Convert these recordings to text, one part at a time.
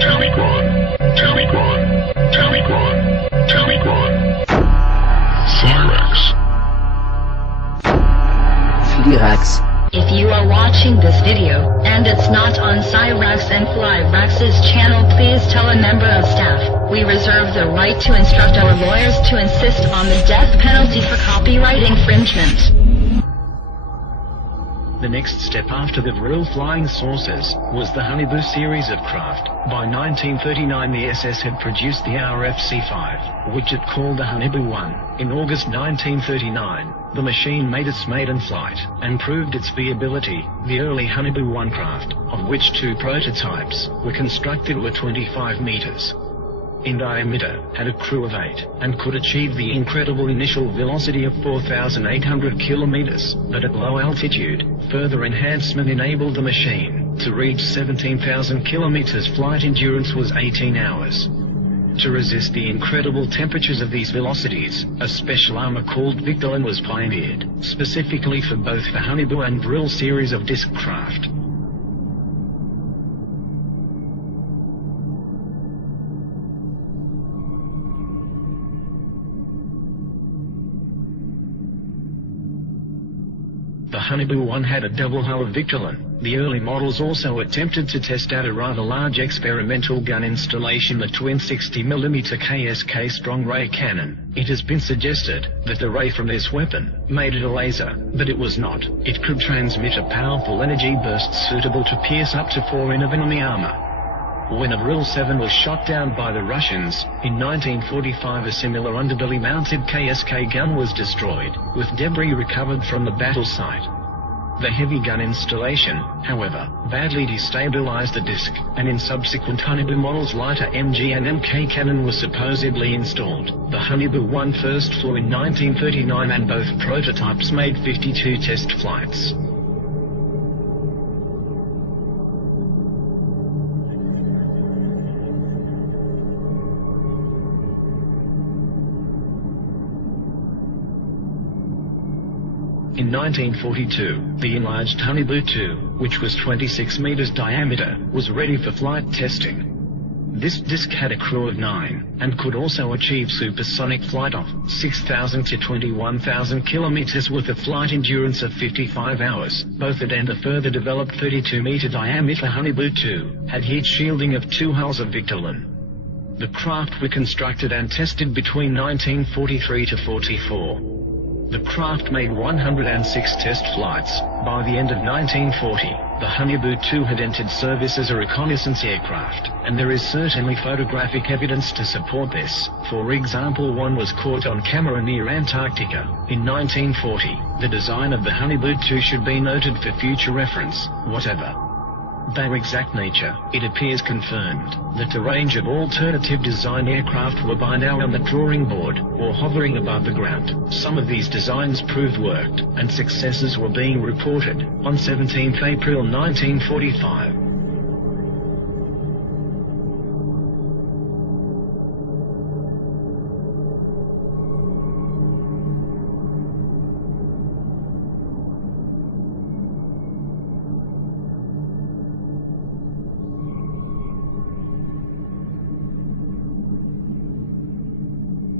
Telegram, Telegram, Telegram, Telegram. Flyrax. Flyrax. If you are watching this video, and it's not on Cyrax and Flyrax's channel, please tell a member of staff. We reserve the right to instruct our lawyers to insist on the death penalty for copyright infringement. The next step after the Vril flying saucers was the Haunebu series of craft. By 1939 the SS had produced the RFC-5, which it called the Haunebu 1. In August 1939, the machine made its maiden flight, and proved its viability. The early Haunebu 1 craft, of which 2 prototypes were constructed, were 25 meters in diameter, had a crew of 8, and could achieve the incredible initial velocity of 4,800 kilometers, but at low altitude, further enhancement enabled the machine to reach 17,000 kilometers. Flight endurance was 18 hours. To resist the incredible temperatures of these velocities, a special armor called Victolan was pioneered, specifically for both the Haunebu and Vril series of disc craft. The Haunebu 1 had a double hull of Victolan. The early models also attempted to test out a rather large experimental gun installation, the twin 60mm KSK strong ray cannon. It has been suggested that the ray from this weapon made it a laser, but it was not. It could transmit a powerful energy burst suitable to pierce up to 4 in of enemy armor. When a Vril 7 was shot down by the Russians, in 1945 a similar underbelly-mounted KSK gun was destroyed, with debris recovered from the battle site. The heavy gun installation, however, badly destabilized the disc, and in subsequent Haunebu models lighter MG and MK cannon was supposedly installed. The Haunebu 1 first flew in 1939 and both prototypes made 52 test flights. In 1942, the enlarged Haunebu 2, which was 26 meters diameter, was ready for flight testing. This disc had a crew of 9, and could also achieve supersonic flight of 6,000 to 21,000 kilometers with a flight endurance of 55 hours. Both it and a further developed 32-meter diameter Haunebu 2 had heat shielding of 2 hulls of Victolan. The craft were constructed and tested between 1943 to 44. The craft made 106 test flights. By the end of 1940, the Haunebu 2 had entered service as a reconnaissance aircraft, and there is certainly photographic evidence to support this. For example, one was caught on camera near Antarctica in 1940. The design of the Haunebu 2 should be noted for future reference. Whatever their exact nature, it appears confirmed that a range of alternative design aircraft were by now on the drawing board, or hovering above the ground. Some of these designs proved worked, and successes were being reported. On 17 April 1945,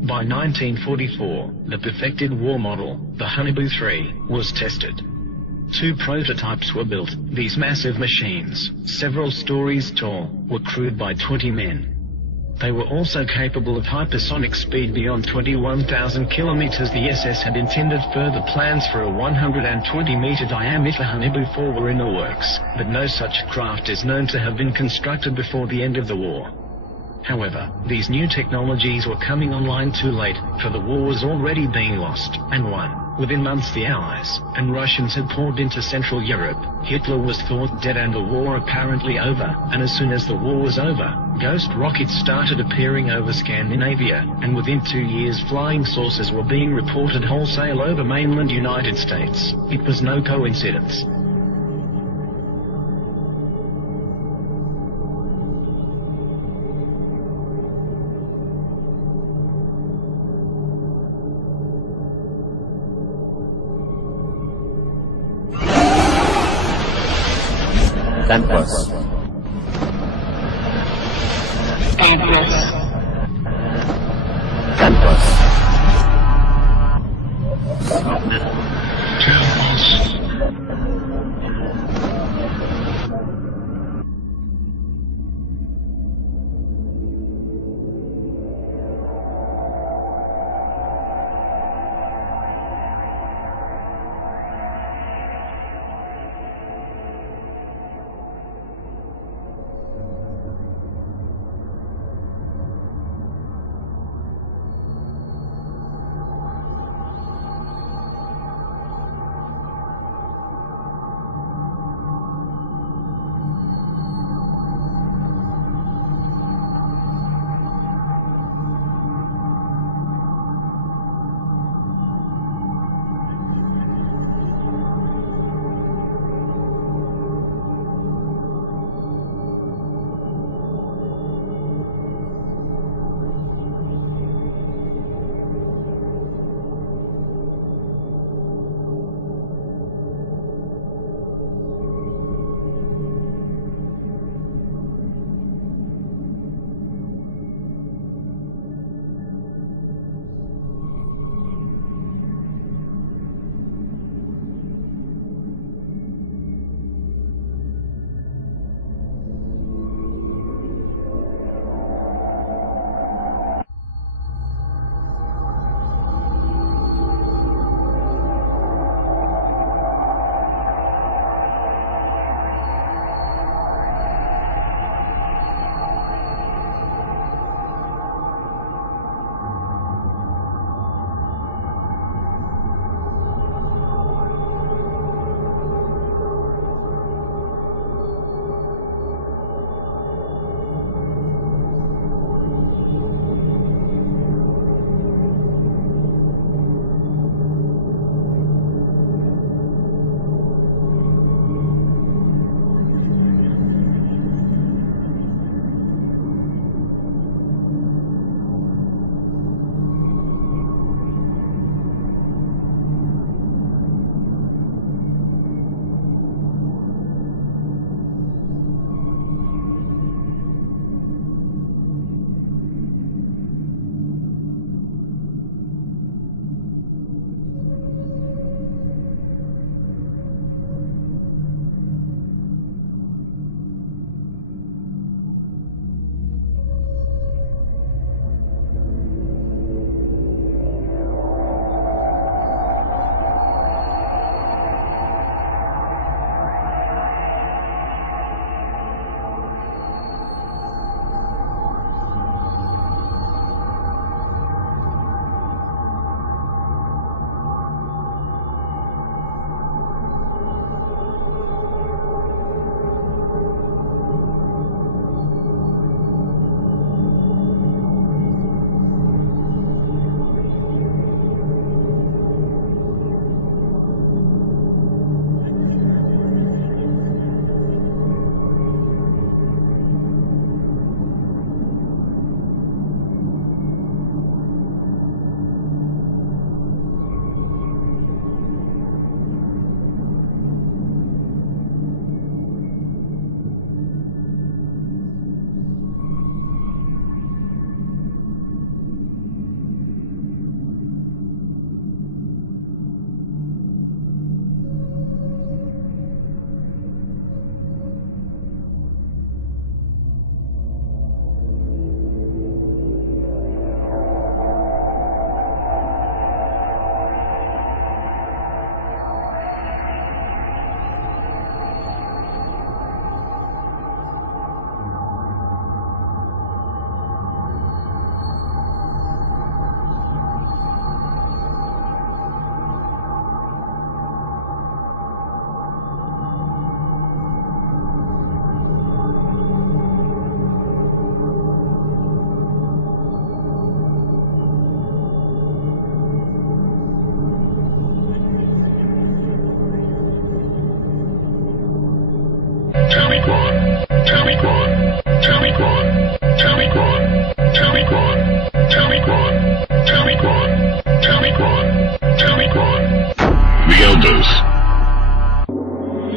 by 1944, the perfected war model, the Haunebu 3, was tested. 2 prototypes were built. These massive machines, several stories tall, were crewed by 20 men. They were also capable of hypersonic speed beyond 21,000 kilometers. The SS had intended further plans for a 120-meter diameter Haunebu 4 were in the works, but no such craft is known to have been constructed before the end of the war. However, these new technologies were coming online too late, for the war was already being lost and won. Within months the Allies and Russians had poured into Central Europe. Hitler was thought dead and the war apparently over, and as soon as the war was over, ghost rockets started appearing over Scandinavia, and within 2 years flying saucers were being reported wholesale over mainland United States. It was no coincidence. Campus. Campus. Campus.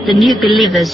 The new believers